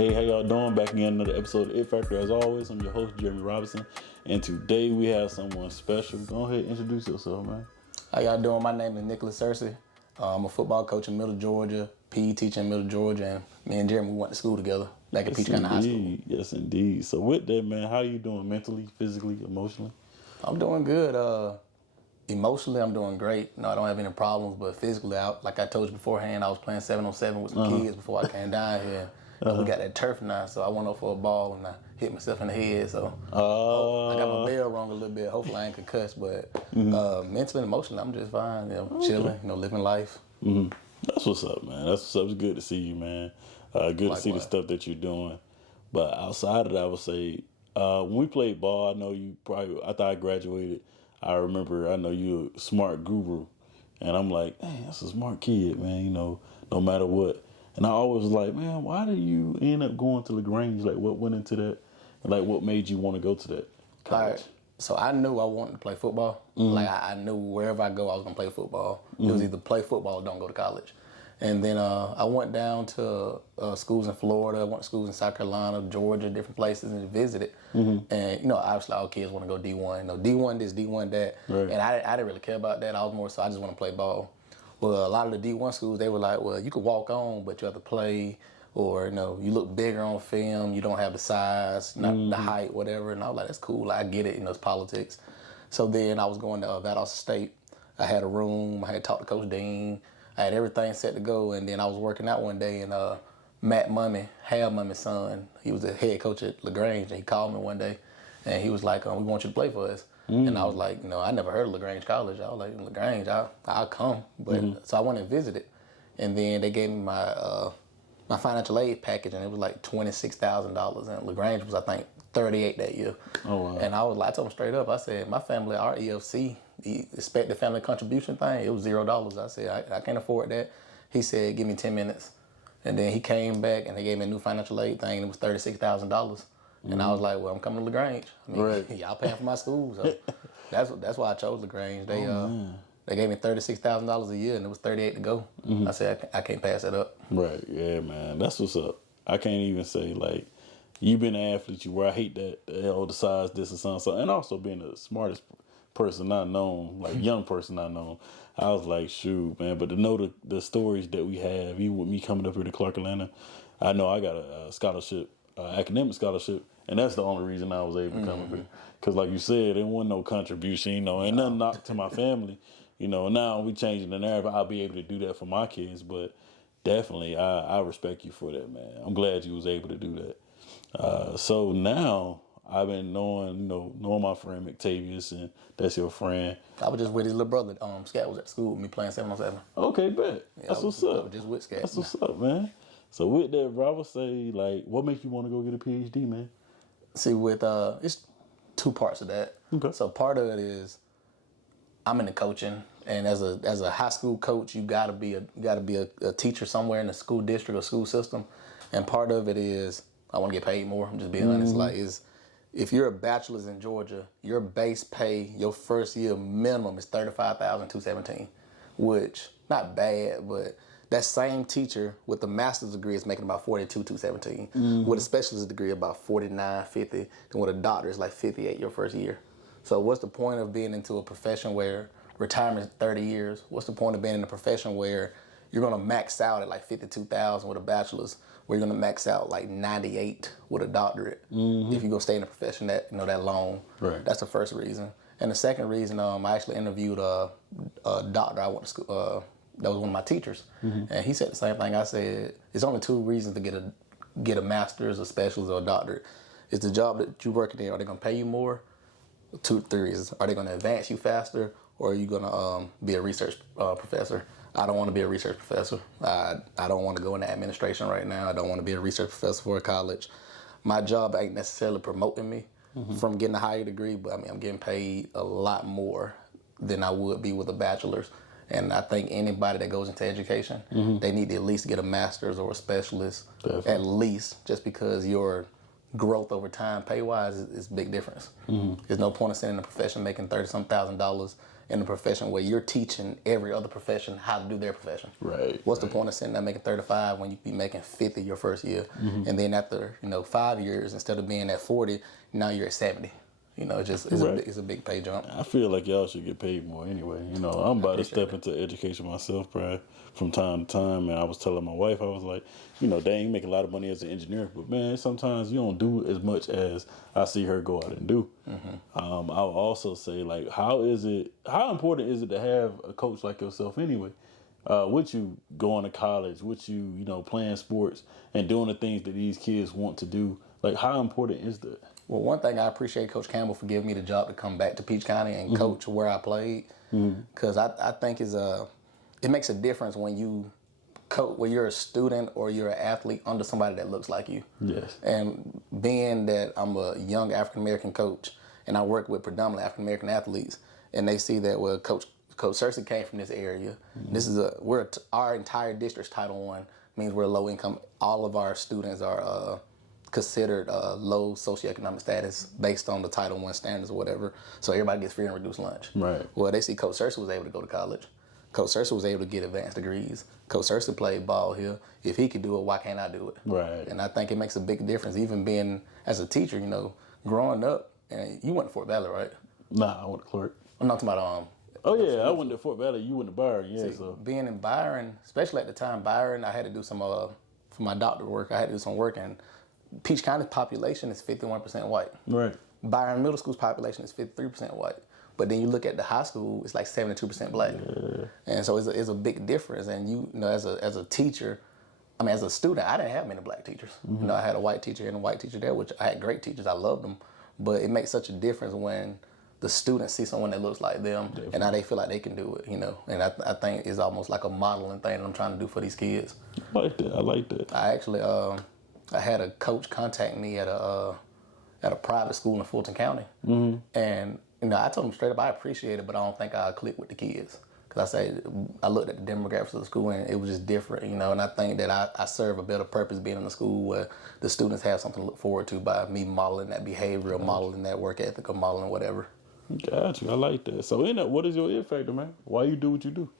Hey, how y'all doing? Back again, another episode of It Factor. As always, I'm your host, Jeremy Robinson, and today we have someone special. Go ahead and introduce yourself, man. How y'all doing? My name is Searcy. I'm a football coach in Middle Georgia, PE teacher in Middle Georgia, and me and Jeremy went to school together back at Peach County High School. Yes, indeed. So with that, man, how you doing mentally, physically, emotionally? I'm doing good. Emotionally, I'm doing great. No, I don't have any problems, but physically, like I told you beforehand, I was playing 7-on-7 with some kids before I came down here. We got that turf now, so I went up for a ball and I hit myself in the head. So I got my bell wrong a little bit. Hopefully, I ain't concussed, but mentally and emotionally, I'm just fine. Chilling, living life. That's what's up, man. That's what's up. It's good to see you, man. Good to see the stuff that you're doing. But outside of that, I would say when we played ball, I know you probably. I thought I graduated. I know you a smart guru, and I'm like, hey, that's a smart kid, man. No matter what. And I always was like, man, why did you end up going to LaGrange? Like, what went into that? Like, what made you want to go to that college? So I knew I wanted to play football. Like, I knew wherever I go, I was going to play football. It was either play football or don't go to college. And then I went down to schools in Florida, I went to schools in South Carolina, Georgia, different places, and visited. And, obviously all kids want to go D1. D1 this, D1 that. Right. And I didn't really care about that. I was more so I just want to play ball. Well, a lot of the D1 schools, they were like, well, you could walk on, but you have to play, or, you look bigger on film, you don't have the size, not the height, whatever. And I was like, that's cool, I get it, it's politics. So then I was going to Valdosta State. I had a room, I had talked to Coach Dean, I had everything set to go, and then I was working out one day, and Matt Mummy, Hal Mummy's son, he was the head coach at LaGrange, and he called me one day, and he was like, we want you to play for us. And I was like, I never heard of LaGrange College. I was like, LaGrange, I'll come. But so I went and visited, and then they gave me my my financial aid package, and it was like $26,000, and LaGrange was, I think, 38 that year. Oh wow! And I was like, I told him straight up, I said, my family, our EFC, the expected family contribution thing, it was $0. I said, I can't afford that. He said, give me 10 minutes, and then he came back and they gave me a new financial aid thing, and it was $36,000. And I was like, well, I'm coming to LaGrange. I mean, y'all paying for my school, so that's why I chose LaGrange. They gave me $36,000 a year, and it was 38 to go. I said, I can't pass that up. Right, yeah, man, that's what's up. I can't even say, like, you've been an athlete, the size, this and something, and also being the smartest person I known, like young person I known. I was like, shoot, man, but to know the stories that we have, even with me coming up here to Clark, Atlanta, I know I got a scholarship. Academic scholarship, and that's the only reason I was able to come up here. Because like you said, there wasn't no contribution, ain't nothing knocked to my family. Now we changing the narrative. I'll be able to do that for my kids, but definitely I respect you for that, man. I'm glad you was able to do that. So now I've been knowing my friend McTavius, and that's your friend. I was just with his little brother. Scat was at school with me playing 7-on-7. Okay, bet. That's what's up. I was just with Scat. That's what's up, man. So with that, bro, I would say, like, what makes you want to go get a Ph.D., man? See, with it's two parts of that. Okay. So part of it is I'm in the coaching, and as a high school coach, you gotta be a teacher somewhere in the school district or school system. And part of it is I want to get paid more. I'm just being honest. Like, if you're a bachelor's in Georgia, your base pay your first year minimum is $35,217, which not bad, but that same teacher with the master's degree is making about $42,217. With a specialist degree, about $49,050, and with a doctor, it's like $58,000 your first year. So what's the point of being into a profession where retirement is 30 years? What's the point of being in a profession where you're gonna max out at like $52,000 with a bachelor's, where you're gonna max out like $98,000 with a doctorate if you're gonna stay in a profession that that long? Right. That's the first reason. And the second reason, I actually interviewed a doctor I went to school. That was one of my teachers, and he said the same thing. I said, it's only two reasons to get a master's, a specialist, or a doctorate. It's the job that you're working in. Are they going to pay you more? 2 to 3 reasons. Are they going to advance you faster, or are you going to be a research professor? I don't want to be a research professor. I don't want to go into administration right now. I don't want to be a research professor for a college. My job ain't necessarily promoting me from getting a higher degree, but I mean, I'm getting paid a lot more than I would be with a bachelor's. And I think anybody that goes into education, they need to at least get a master's or a specialist, at least, just because your growth over time, pay wise, is a big difference. There's no point in sitting in a profession making $30-some thousand in a profession where you're teaching every other profession how to do their profession. Right. What's the point of sitting there making 35 when you be making 50 your first year, and then after 5 years, instead of being at 40, now you're at 70. It's a big pay jump. I feel like y'all should get paid more anyway. I'm about to step into education myself, probably from time to time. And I was telling my wife, I was like, dang, you make a lot of money as an engineer, but man, sometimes you don't do as much as I see her go out and do. I'll also say, like, how important is it to have a coach like yourself anyway? With you going to college, with you, playing sports and doing the things that these kids want to do. Like, how important is that? Well, one thing I appreciate Coach Campbell for giving me the job to come back to Peach County and coach where I played, because I think it makes a difference when you coach, when you're a student or you're an athlete under somebody that looks like you. Yes. And being that I'm a young African American coach and I work with predominantly African American athletes, and they see that Coach Searcy came from this area. This is our entire district's Title I means we're low income. All of our students are considered low socioeconomic status based on the Title I standards or whatever. So everybody gets free and reduced lunch. Right. Well, they see Coach Searcy was able to go to college. Coach Searcy was able to get advanced degrees. Coach Searcy played ball here. If he could do it, why can't I do it? Right. And I think it makes a big difference. Even being as a teacher, growing up, and you went to Fort Valley, right? Nah, I went to Clark. I'm not talking about Oh yeah, I went to Fort Valley. You went to Byron, yeah. See, so being in Byron, especially at the time, Byron, I had to do some for my doctorate work. I had to do some work, and Peach County's population is 51% white. Right. Byron Middle School's population is 53% white. But then you look at the high school, it's like 72% black. Yeah. And so it's a big difference. And as a teacher, as a student, I didn't have many black teachers. I had a white teacher and a white teacher there, which I had great teachers. I loved them. But it makes such a difference when the students see someone that looks like them. Definitely. And now they feel like they can do it, And I think it's almost like a modeling thing that I'm trying to do for these kids. I like that. I actually, I had a coach contact me at a private school in Fulton County. And, I told him straight up, I appreciate it, but I don't think I'll click with the kids. Because I looked at the demographics of the school and it was just different, And I think that I serve a better purpose being in the school where the students have something to look forward to by me modeling that behavior, or modeling that work ethic, or modeling whatever. Got you. I like that. So, what is your it factor, man? Why you do what you do?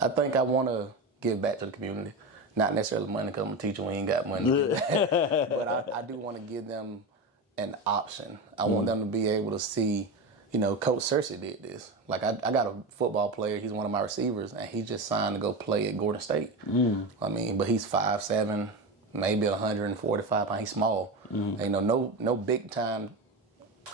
I think I want to give back to the community. Not necessarily money, because I'm a teacher, we ain't got money. But I do want to give them an option. I want them to be able to see, Coach Searcy did this. Like, I got a football player, he's one of my receivers, and he just signed to go play at Gordon State. But he's 5'7", maybe 145 pounds, he's small. And, no big time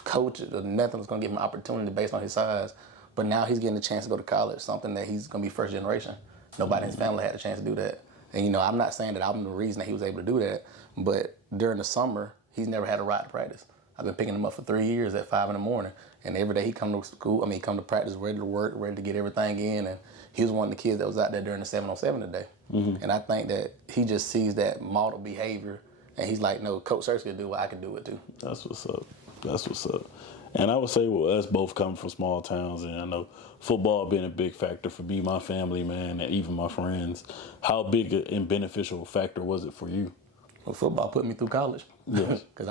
coach or nothing was going to give him an opportunity based on his size. But now he's getting a chance to go to college, something that he's going to be first generation. Nobody in his family had a chance to do that. And, I'm not saying that I'm the reason that he was able to do that, but during the summer, he's never had a ride to practice. I've been picking him up for 3 years at 5 in the morning. And every day he come to practice, ready to work, ready to get everything in. And he was one of the kids that was out there during the 7-on-7 today. And I think that he just sees that model behavior, and he's like, no, Coach Searcy can do it, I can do it too. That's what's up. And I would say with us both coming from small towns, and I know football being a big factor for me, my family, man, and even my friends, how big and beneficial factor was it for you? Well, football put me through college. Yes. Because,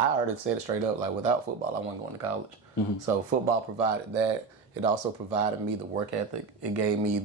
I already said it straight up, like, without football, I wasn't going to college. So football provided that. It also provided me the work ethic. It gave me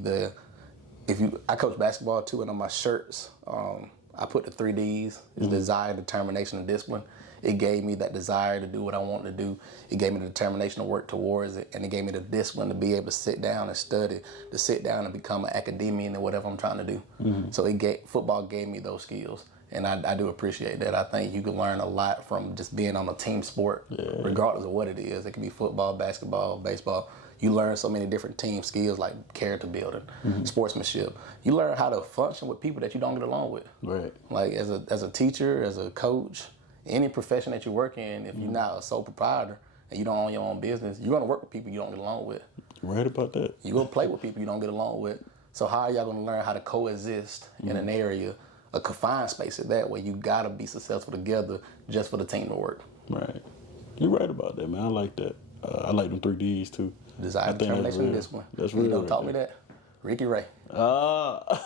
I coach basketball too, and on my shirts, I put the 3 Ds, desire, determination, and discipline. It gave me that desire to do what I wanted to do. It gave me the determination to work towards it, and it gave me the discipline to be able to sit down and study, to sit down and become an academician in whatever I'm trying to do. So football gave me those skills, and I do appreciate that. I think you can learn a lot from just being on a team sport, regardless of what it is. It can be football, basketball, baseball. You learn so many different team skills like character building, sportsmanship. You learn how to function with people that you don't get along with. Right. Like as a teacher, as a coach, any profession that you work in, if you're not a sole proprietor and you don't own your own business, you're going to work with people you don't get along with. Right about that. You're going to play with people you don't get along with. So how are y'all going to learn how to coexist in an area, a confined space at that, where you got to be successful together just for the team to work? Right. You're right about that, man. I like that. I like them 3 Ds too. Desire, determination, and discipline. That's real. You know, taught me that? Ricky Ray. Ah.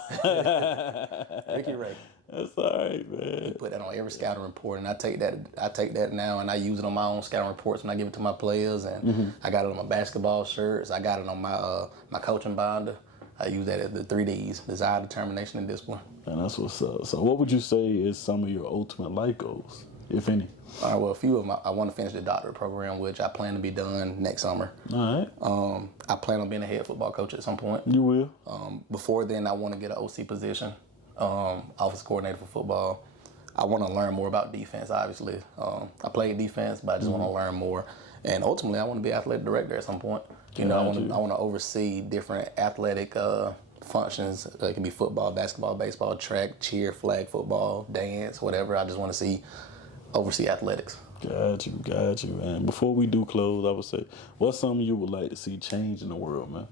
Ricky Ray. That's all right, man. He put that on every scouting report, and I take that now, and I use it on my own scouting reports when I give it to my players, and I got it on my basketball shirts. I got it on my coaching binder. I use that as the 3 Ds: desire, determination, and discipline. And that's what's up. So what would you say is some of your ultimate life goals, if any? All right, well, a few of them. I want to finish the doctorate program, which I plan to be done next summer. All right. I plan on being a head football coach at some point. You will? Before then, I want to get an OC position, office coordinator for football. I want to learn more about defense, obviously. I played defense, but I just want to learn more. And ultimately, I want to be athletic director at some point. You know, I want to oversee different athletic functions. It can be football, basketball, baseball, track, cheer, flag football, dance, whatever. I just want to oversee athletics. Got you. And before we do close, I would say, what's something you would like to see change in the world, man?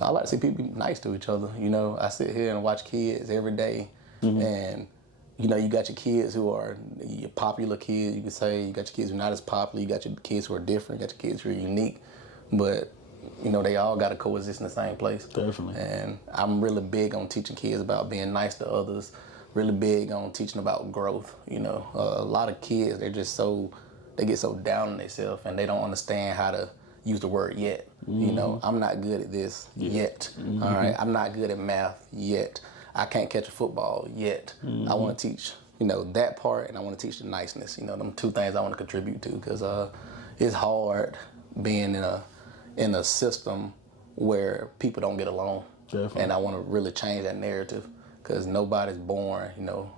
I like to see people be nice to each other. You know, I sit here and watch kids every day, and you know, you got your kids who are your popular kids. You could say you got your kids who are not as popular. You got your kids who are different. You got your kids who are unique, but you know, they all got to coexist in the same place. Definitely. And I'm really big on teaching kids about being nice to others. Really big on teaching about growth. You know, a lot of kids, they get so down on themselves, and they don't understand how to use the word yet. You know, I'm not good at this yet. All right, I'm not good at math yet. I can't catch a football yet. I want to teach, you know, that part, and I want to teach the niceness. You know, them two things I want to contribute to, because it's hard being in a system where people don't get along. Definitely. And I want to really change that narrative, because nobody's born, you know,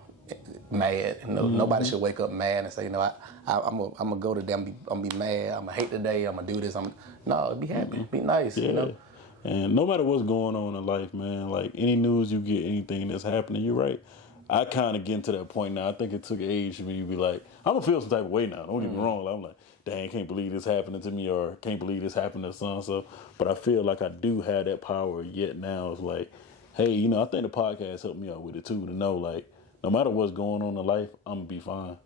mad. You know, nobody should wake up mad and say, you know, I'm gonna go today. I'm gonna be mad. I'm gonna hate today. I'm gonna do this. No, be happy. Be nice. Yeah. You know. And no matter what's going on in life, man, like any news you get, anything that's happening, you're right. I kind of get to that point now. I think it took age for me to be like, I'm gonna feel some type of way now. Don't get me wrong. I'm like, dang, can't believe this happening to me, or can't believe this happened to so-and-so. But I feel like I do have that power yet now. It's like, hey, you know, I think the podcast helped me out with it too, to know like, no matter what's going on in life, I'm gonna be fine.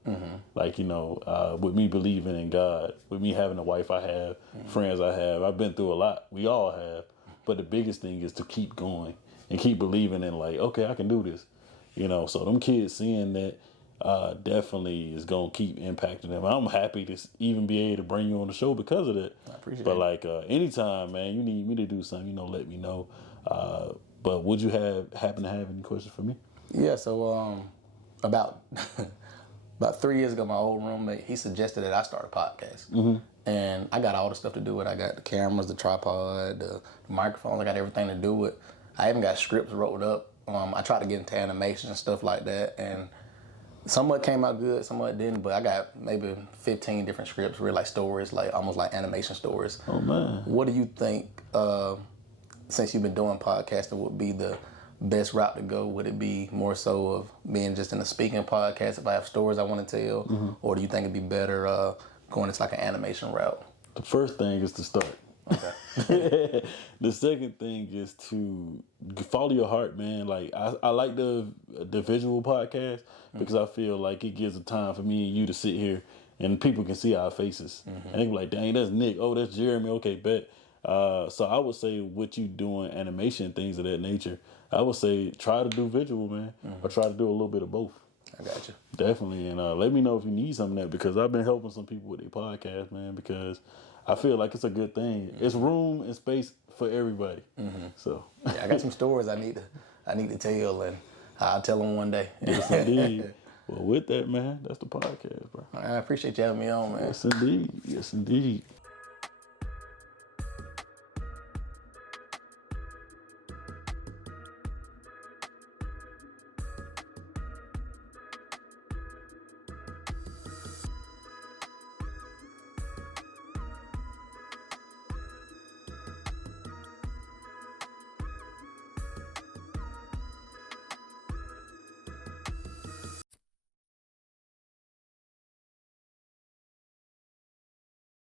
Like, you know, with me believing in God, with me having the wife I have, friends I have, I've been through a lot. We all have. But the biggest thing is to keep going and keep believing in like, okay, I can do this. You know, so them kids seeing that definitely is gonna keep impacting them. I'm happy to even be able to bring you on the show because of that. I appreciate it. But like anytime, man, you need me to do something, you know, let me know. But would you happen to have any questions for me? Yeah, so about 3 years ago, my old roommate, he suggested that I start a podcast. And I got all the stuff to do it. I got the cameras, the tripod, the microphone. I got everything to do it. I even got scripts wrote up. I tried to get into animation and stuff like that. And some of it came out good, some of it didn't. But I got maybe 15 different scripts, really like stories, like almost like animation stories. Oh, man. What do you think, since you've been doing podcasting, would be the best route to go? Would it be more so of being just in a speaking podcast if I have stories I want to tell? Or do you think it'd be better going into like an animation route? The first thing is to start. Okay. The second thing is to follow your heart, man. Like I like the visual podcast because I feel like it gives a time for me and you to sit here and people can see our faces. And they be like, dang, that's Nick. Oh, that's Jeremy. Okay, bet. So I would say what you doing animation, things of that nature, I would say try to do visual, man, or try to do a little bit of both. I got you. Definitely. And let me know if you need some of that, because I've been helping some people with their podcast, man, because I feel like it's a good thing. It's room and space for everybody. So yeah, I got some stories I need to tell, and I'll tell them one day. Yes, indeed. Well, with that, man, that's the podcast, bro. I appreciate you having me on, man. Yes, indeed. Yes, indeed.